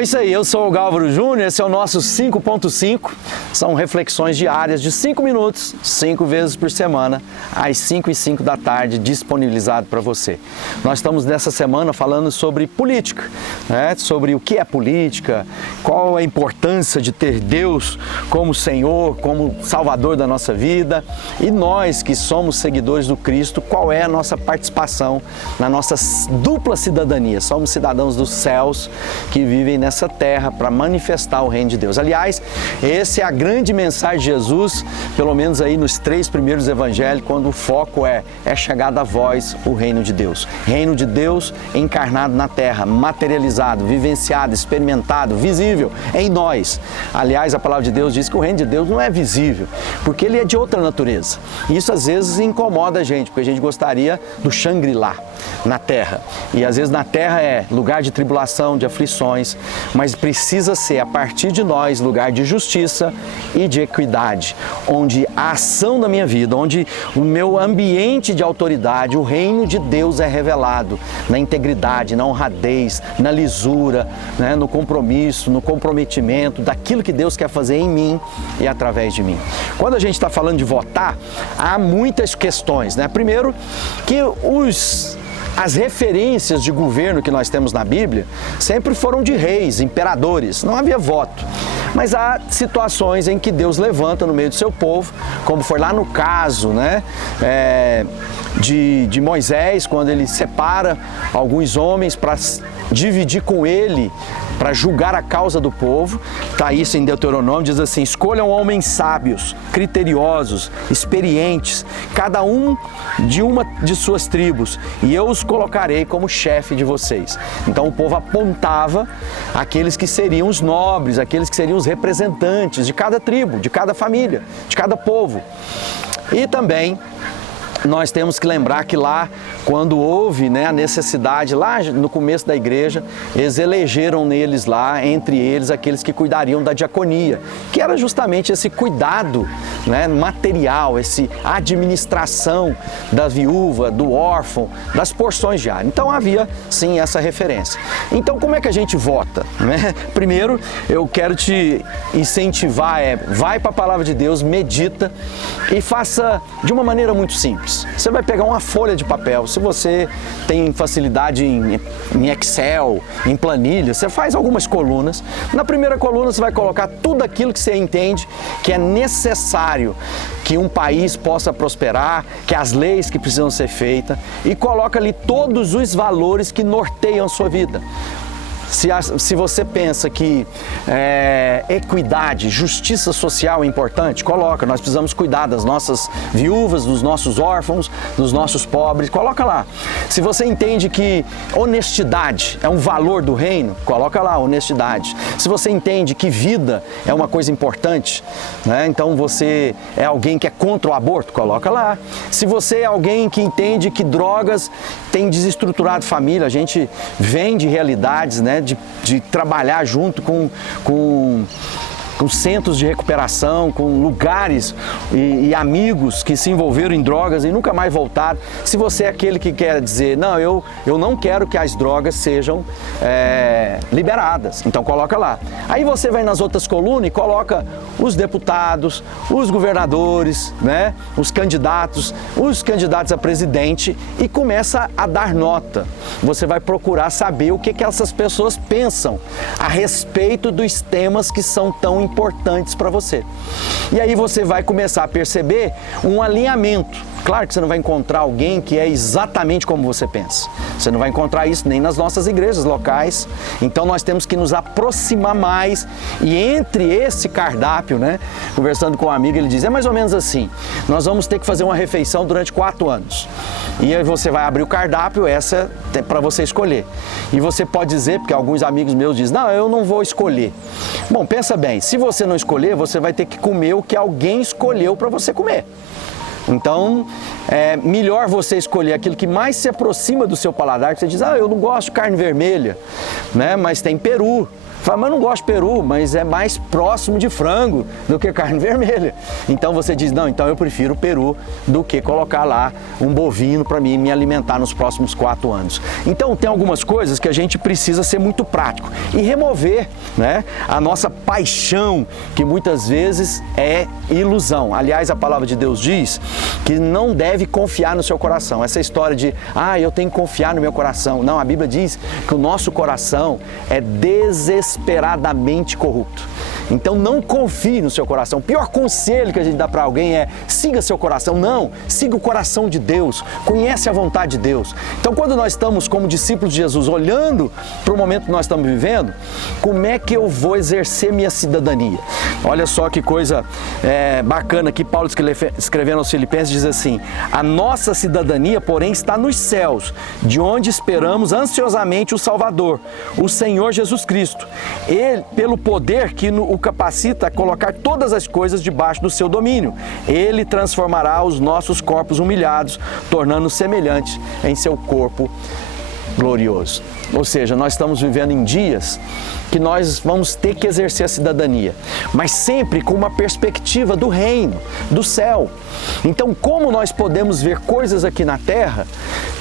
Bom, é isso aí. Eu sou o Gálvaro Júnior, esse é o nosso 5.5. São reflexões diárias de 5 minutos, 5 vezes por semana, às 5h05 da tarde, disponibilizado para você. Nós estamos nessa semana falando sobre política, né? Sobre o que é política, qual a importância de ter Deus como Senhor, como Salvador da nossa vida, e nós que somos seguidores do Cristo, qual é a nossa participação na nossa dupla cidadania. Somos cidadãos dos céus que vivem nessa terra para manifestar o reino de Deus. Aliás, essa é a grande mensagem de Jesus, pelo menos aí nos 3 primeiros evangelhos, quando o foco é chegado a vós o reino de Deus. Reino de Deus encarnado na terra, materializado, vivenciado, experimentado, visível em nós. Aliás, a palavra de Deus diz que o reino de Deus não é visível, porque ele é de outra natureza. E isso às vezes incomoda a gente, porque a gente gostaria do Shangri-La na terra. E às vezes na terra é lugar de tribulação, de aflições, mas precisa ser, a partir de nós, lugar de justiça e de equidade, onde a ação da minha vida, onde o meu ambiente de autoridade, o reino de Deus é revelado na integridade, na honradez, na lisura, né, no compromisso, no comprometimento daquilo que Deus quer fazer em mim e através de mim. Quando a gente está falando de votar, há muitas questões, né? Primeiro, que as referências de governo que nós temos na Bíblia sempre foram de reis, imperadores, não havia voto. Mas há situações em que Deus levanta no meio do seu povo, como foi lá no caso, né, de Moisés, quando ele separa alguns homens para dividir com ele, para julgar a causa do povo. Está isso em Deuteronômio, diz assim: escolham homens sábios, criteriosos, experientes, cada um de uma de suas tribos, e eu os colocarei como chefe de vocês. Então o povo apontava aqueles que seriam os nobres, aqueles que seriam os representantes de cada tribo, de cada família, de cada povo. E também nós temos que lembrar que lá, quando houve, né, a necessidade, lá no começo da igreja, eles elegeram neles lá, entre eles, aqueles que cuidariam da diaconia, que era justamente esse cuidado, né, material, essa administração da viúva, do órfão, das porções diárias. Então havia, sim, essa referência. Então como é que a gente vota, né? Primeiro, eu quero te incentivar, vai para a palavra de Deus, medita e faça de uma maneira muito simples. Você vai pegar uma folha de papel. Se você tem facilidade em Excel, em planilha, você faz algumas colunas. Na primeira coluna você vai colocar tudo aquilo que você entende que é necessário que um país possa prosperar, que as leis que precisam ser feitas, e coloca ali todos os valores que norteiam a sua vida. Se você pensa que equidade, justiça social é importante, coloca. Nós precisamos cuidar das nossas viúvas, dos nossos órfãos, dos nossos pobres, coloca lá. Se você entende que honestidade é um valor do reino, coloca lá, honestidade. Se você entende que vida é uma coisa importante, né, então você é alguém que é contra o aborto, coloca lá. Se você é alguém que entende que drogas tem desestruturado família, a gente vem de realidades, né, de trabalhar junto com centros de recuperação, com lugares e amigos que se envolveram em drogas e nunca mais voltaram. Se você é aquele que quer dizer, não, eu não quero que as drogas sejam liberadas, então coloca lá. Aí você vai nas outras colunas e coloca os deputados, os governadores, né, os candidatos a presidente, e começa a dar nota. Você vai procurar saber o que essas pessoas pensam a respeito dos temas que são tão importantes para você. E aí você vai começar a perceber um alinhamento. Claro que você não vai encontrar alguém que é exatamente como você pensa. Você não vai encontrar isso nem nas nossas igrejas locais. Então nós temos que nos aproximar mais, e entre esse cardápio, né, conversando com um amigo, ele diz, é mais ou menos assim: nós vamos ter que fazer uma refeição durante 4 anos. E aí você vai abrir o cardápio, essa é para você escolher. E você pode dizer, porque alguns amigos meus dizem, não, eu não vou escolher. Bom, pensa bem, se você não escolher, você vai ter que comer o que alguém escolheu para você comer. Então, é melhor você escolher aquilo que mais se aproxima do seu paladar, que você diz, eu não gosto de carne vermelha, né? Mas tem peru, Fala, mas eu não gosto de peru, mas é mais próximo de frango do que carne vermelha. Então você diz, não, então eu prefiro o peru do que colocar lá um bovino para mim me alimentar nos próximos 4 anos. Então tem algumas coisas que a gente precisa ser muito prático e remover, né, a nossa paixão, que muitas vezes é ilusão. Aliás, a palavra de Deus diz que não deve confiar no seu coração. Essa história de, eu tenho que confiar no meu coração. Não, a Bíblia diz que o nosso coração é desesperadamente corrupto. Então não confie no seu coração. O pior conselho que a gente dá para alguém é siga seu coração. Não, siga o coração de Deus. Conhece a vontade de Deus. Então quando nós estamos como discípulos de Jesus olhando para o momento que nós estamos vivendo, como é que eu vou exercer minha cidadania? Olha só que coisa bacana que Paulo escrevendo aos Filipenses diz assim: a nossa cidadania, porém, está nos céus, de onde esperamos ansiosamente o Salvador, o Senhor Jesus Cristo. Ele, pelo poder que o capacita a colocar todas as coisas debaixo do seu domínio, Ele transformará os nossos corpos humilhados, tornando-nos semelhantes em seu corpo glorioso. Ou seja, nós estamos vivendo em dias que nós vamos ter que exercer a cidadania, mas sempre com uma perspectiva do reino, do céu. Então, como nós podemos ver coisas aqui na terra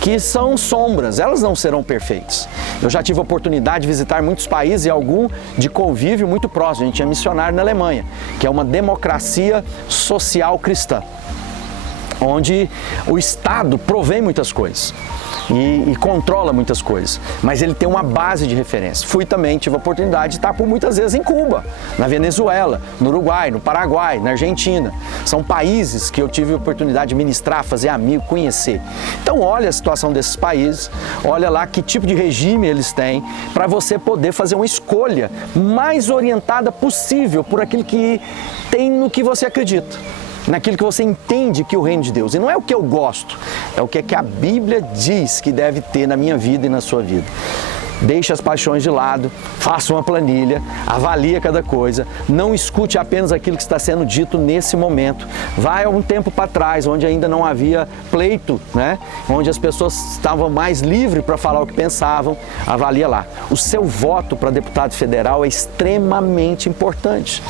que são sombras, elas não serão perfeitas. Eu já tive a oportunidade de visitar muitos países e algum de convívio muito próximo. A gente tinha missionário na Alemanha, que é uma democracia social cristã, onde o Estado provém muitas coisas e controla muitas coisas, mas ele tem uma base de referência. Tive a oportunidade de estar por muitas vezes em Cuba, na Venezuela, no Uruguai, no Paraguai, na Argentina. São países que eu tive a oportunidade de ministrar, fazer amigo, conhecer. Então olha a situação desses países, olha lá que tipo de regime eles têm, para você poder fazer uma escolha mais orientada possível por aquilo que tem no que você acredita, naquilo que você entende que é o reino de Deus. E não é o que eu gosto, é o que a Bíblia diz que deve ter na minha vida e na sua vida. Deixe as paixões de lado, faça uma planilha, avalie cada coisa, não escute apenas aquilo que está sendo dito nesse momento. Vai a um tempo para trás, onde ainda não havia pleito, né? Onde as pessoas estavam mais livres para falar o que pensavam, avalia lá. O seu voto para deputado federal é extremamente importante.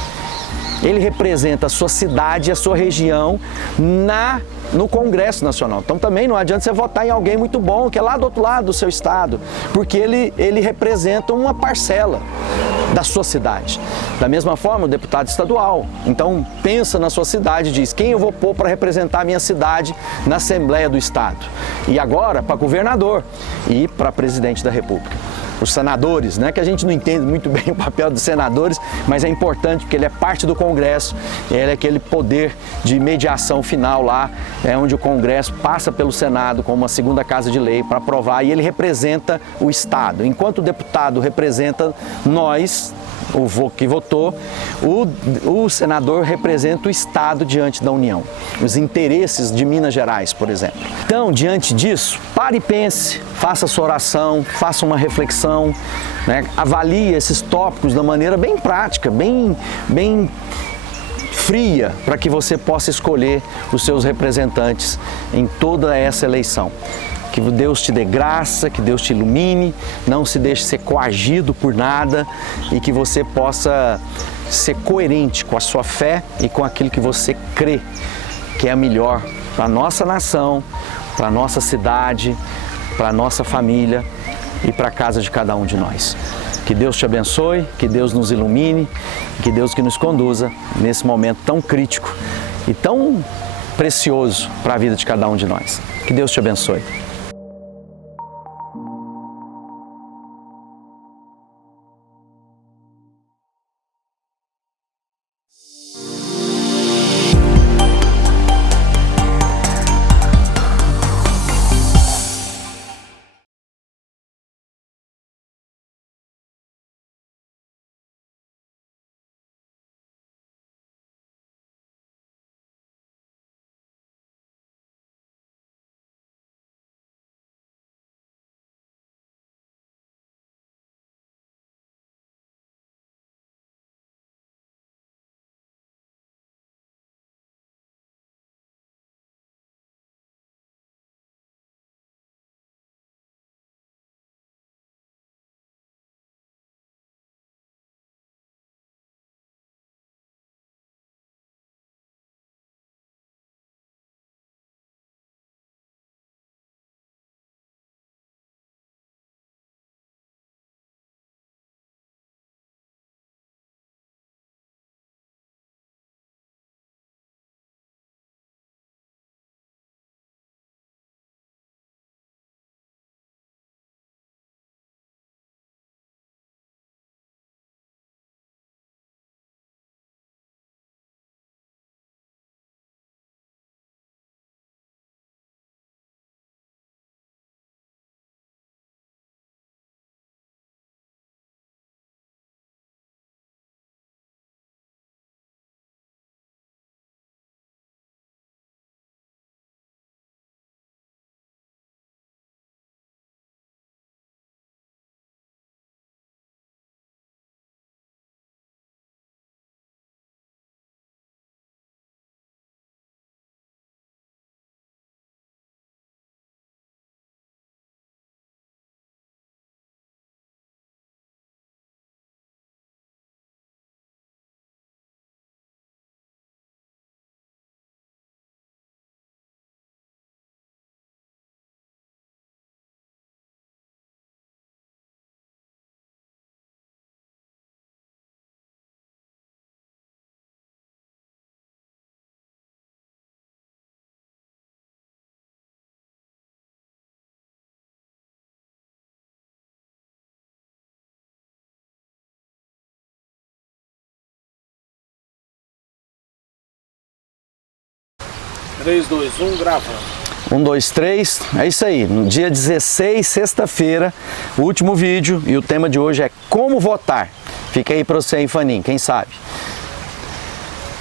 Ele representa a sua cidade e a sua região no Congresso Nacional. Então também não adianta você votar em alguém muito bom, que é lá do outro lado do seu estado, porque ele representa uma parcela da sua cidade. Da mesma forma, o deputado estadual. Então pensa na sua cidade e diz, quem eu vou pôr para representar a minha cidade na Assembleia do Estado? E agora para governador e para presidente da República. Os senadores, né, que a gente não entende muito bem o papel dos senadores, mas é importante porque ele é parte do Congresso, ele é aquele poder de mediação final lá, onde o Congresso passa pelo Senado como uma segunda casa de lei para aprovar, e ele representa o Estado. Enquanto o deputado representa nós, o que votou, o senador representa o Estado diante da União, os interesses de Minas Gerais, por exemplo. Então, diante disso, pare e pense, faça sua oração, faça uma reflexão, né? Avalie esses tópicos da maneira bem prática, bem fria, para que você possa escolher os seus representantes em toda essa eleição. Que Deus te dê graça, que Deus te ilumine, não se deixe ser coagido por nada e que você possa ser coerente com a sua fé e com aquilo que você crê que é melhor para a nossa nação, para a nossa cidade, para a nossa família e para a casa de cada um de nós. Que Deus te abençoe, que Deus nos ilumine, que Deus que nos conduza nesse momento tão crítico e tão precioso para a vida de cada um de nós. Que Deus te abençoe. 3, 2, 1, gravando. 1, 2, 3, é isso aí. No dia 16, sexta-feira, o último vídeo, e o tema de hoje é como votar. Fica aí para você aí, Faninho, quem sabe?